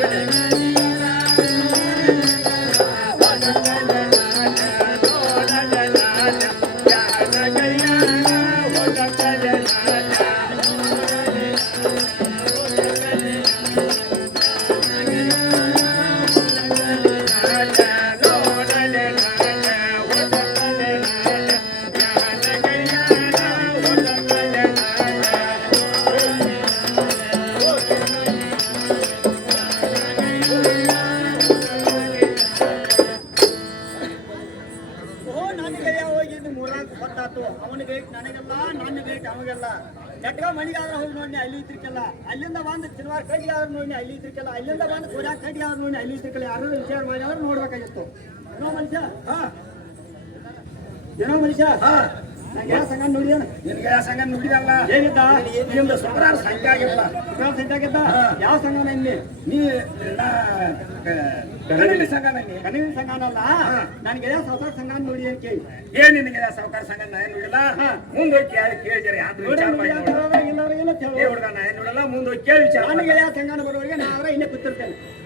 Thank you. ಬೇಕು ನನಗೆಲ್ಲ ನನ್ನ ಬೇಕು ಅವಗೆಲ್ಲ. ನೆಟ್ಗ ಮಣಿಗಾದ್ರೆ ಹೋಗಿ ನೋಡಿ ಅಲ್ಲಿ ಇದ್ರಿಕೆಲ್ಲ ಅಲ್ಲಿಂದ ಬಂದು ಶನಿವಾರ ಕಡ್ಡಿ ಆದ್ರೆ ನೋಡಿ ಅಲ್ಲಿ ಇದ್ರಿಕೆಲ್ಲ ಅಲ್ಲಿಂದ ಬಂದು ಕೋರ್ಯಾಗ ಕಡ್ಡಿ ಆದ್ರೆ ನೋಡಿ ಅಲ್ಲಿ ಇದ್ರಿಕೆಲ್ಲ ಯಾರು ವಿಚಾರ ಮಾಡಿದ್ರೆ ನೋಡ್ಬೇಕಾಗಿತ್ತು. ಏನೋ ಮನುಷ್ಯ? ಹಾ. ಏನೋ ಮನುಷ್ಯ? ಹಾ. ಯಾವ ಸಂಘ ಯಾವ ಸಂಘ ನುಡಿದಲ್ಲ? ಏನಿದ್ದ? ನಿಮ್ದು ಸುಮಾರು ಸಂಘ ಆಗಿಲ್ಲ. ಯಾವ ಸಂಘ ಹಾ. ಯಾವ ಸಂಘ ಇಲ್ಲಿ? ನೀ ಕನ್ನಡ ಸಂಘ ನನಗೆ ಕಣಿವೆ ಸಂಘನಲ್ಲ? ಹಾ. ನನಗೆ ಯಾವ ಸಾವುಕಾರ ಸಂಘ ನೋಡಿ ಅಂತ ಕೇಳಿ. ಏನ್ ನಿನಗೆ ಸಾವುಕಾರ ಸಂಘ ನಾ ಏನ್ ನುಡಿಲ್ಲ. ಮುಂದೆ ಹೋಗಿ ಕೇಳಿ ಕೇಳಿದಾರೆ ಕೇಳು. ಹುಡುಗ ನಾ ಏನ್ ನುಡಿಲ್ಲ? ಮುಂದೆ ಹೋಗಿ ಕೇಳಿ ವಿಚಾರ. ನನಗೆ ಯಾವ ಬರೋರಿಗೆ ನಾ ಅವರ ಇನ್ನೇ ಕೂತಿರ್ತೇನೆ.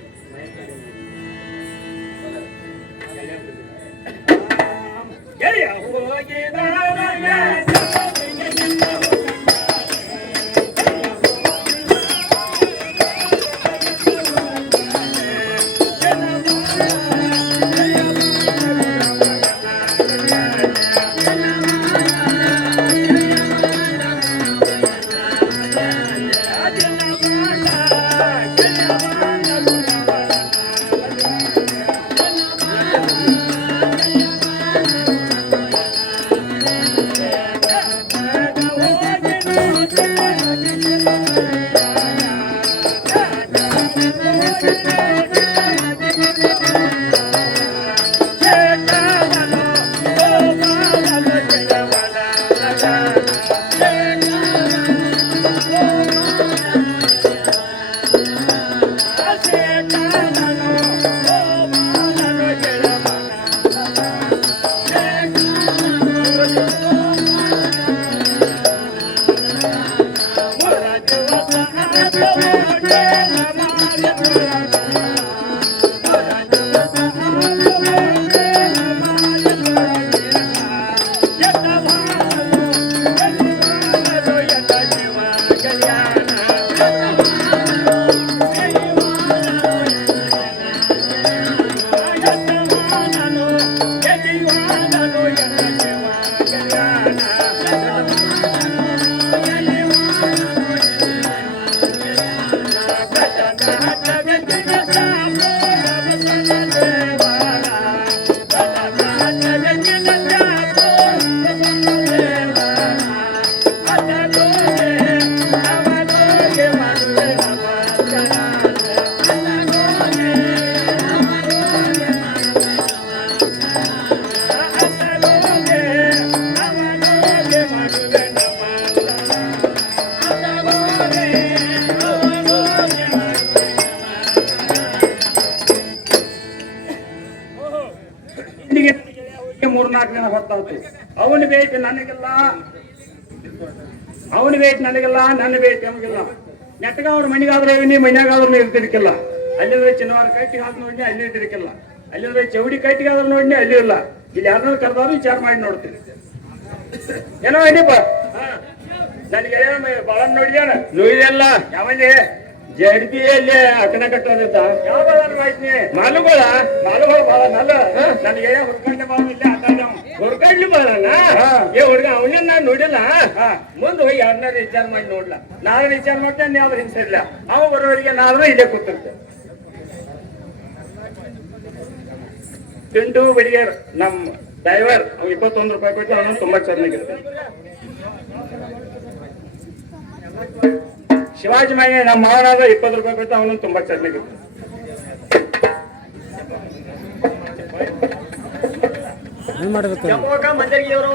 Yeah. ಮೂರ್ನಾಲ್ಕು ದಿನ ಹೊತ್ತಾಯ್ತು. ಅವನು ಬೇಟ್ ನನಗೆಲ್ಲ. ಅವನು ಬೇಟ್ ನನಗೆಲ್ಲ ನನ್ನ ಭೇಟಿ ನಮಗೆಲ್ಲ. ನೆಟ್ಟಗ ಅವ್ರ ಮನೆಗಾದ್ರೆ ನೀ ಮನ್ಯಾಗಾದ್ರೂ ನೀವು ಇರ್ತಿರ್ಕಿಲ್ಲ ಅಲ್ಲಿಂದ್ರೆ ಚಿನ್ನವಾರ ಕಟ್ಟಿಗೆ ಹಾಕಿ ನೋಡಿ ಅಲ್ಲಿ ಇರ್ತಿರ್ಕಿಲ್ಲ ಅಲ್ಲಿಂದ್ರೆ ಚೌಡಿ ಕಟ್ಟಿಗೆ ಆದ್ರೂ ನೋಡಿ ಅಲ್ಲಿ ಇಲ್ಲ. ಇಲ್ಲಿ ಯಾರನ್ನ ಕರೆದಾರು ವಿಚಾರ ಮಾಡಿ ನೋಡ್ತೀನಿ. ಏನೋ ಏನಪ್ಪ? ನನಗೆ ಬಾಳ ನೋಡಿದ್ಯಾನ? ನೋಡಿದಲ್ಲ ಯಾವಲ್ಲಿ ಜಡ್ಬಿಯಲ್ಲಿ ಅಕನ ಕಟ್ಟೋದಿದ್ದ ಯಾವ ಮಾಲುಗಳ? ಮಾಲುಗಳು ಬಹಳ ನಲ್ಲ. ನನಗೆ ಹುಡ್ಕೊಂಡೆ ಬಾವು ಇಲ್ಲ ಹುಡ್ಕೊಂಡ್ಲಿ ಬಾಳಣ್ಣ ಏ ಹುಡ್ಗ ಅವನ್ನ ನಾನು ನೋಡಿಲ್ಲ? ಮುಂದೆ ಹೋಗಿ ಯಾರನ್ನಾರು ವಿಚಾರ ಮಾಡಿ ನೋಡ್ಲ? ನಾನು ವಿಚಾರ ಮಾಡ್ತೇನೆ ಯಾವ್ದು ಇಲ್ಲ ಅವ ಬರೋರಿಗೆ ನಾನು ಇಲ್ಲೇ ಕೂತಿರ್ತೇನೆ ಪಿಂಟು ಬಿಡಿಗೇರ್ ನಮ್ ಡ್ರೈವರ್ ಇಪ್ಪತ್ತೊಂದು ರೂಪಾಯಿ ಕೊಟ್ಟು ಅವನು ತುಂಬಾ ಚೆನ್ನಾಗಿರ್ತಾನೆ ಶಿವಾಜಿ ಮನೆ ನಮ್ಮ ಮಾವನಾದ ಇಪ್ಪತ್ತು ರೂಪಾಯಿ ಕೊಟ್ಟು ಅವನು ತುಂಬಾ ಚೆನ್ನಾಗಿ ಏನ್ ಮಾಡ್ಬೇಕು ಮಂಜರ್ಗಿ ಅವರು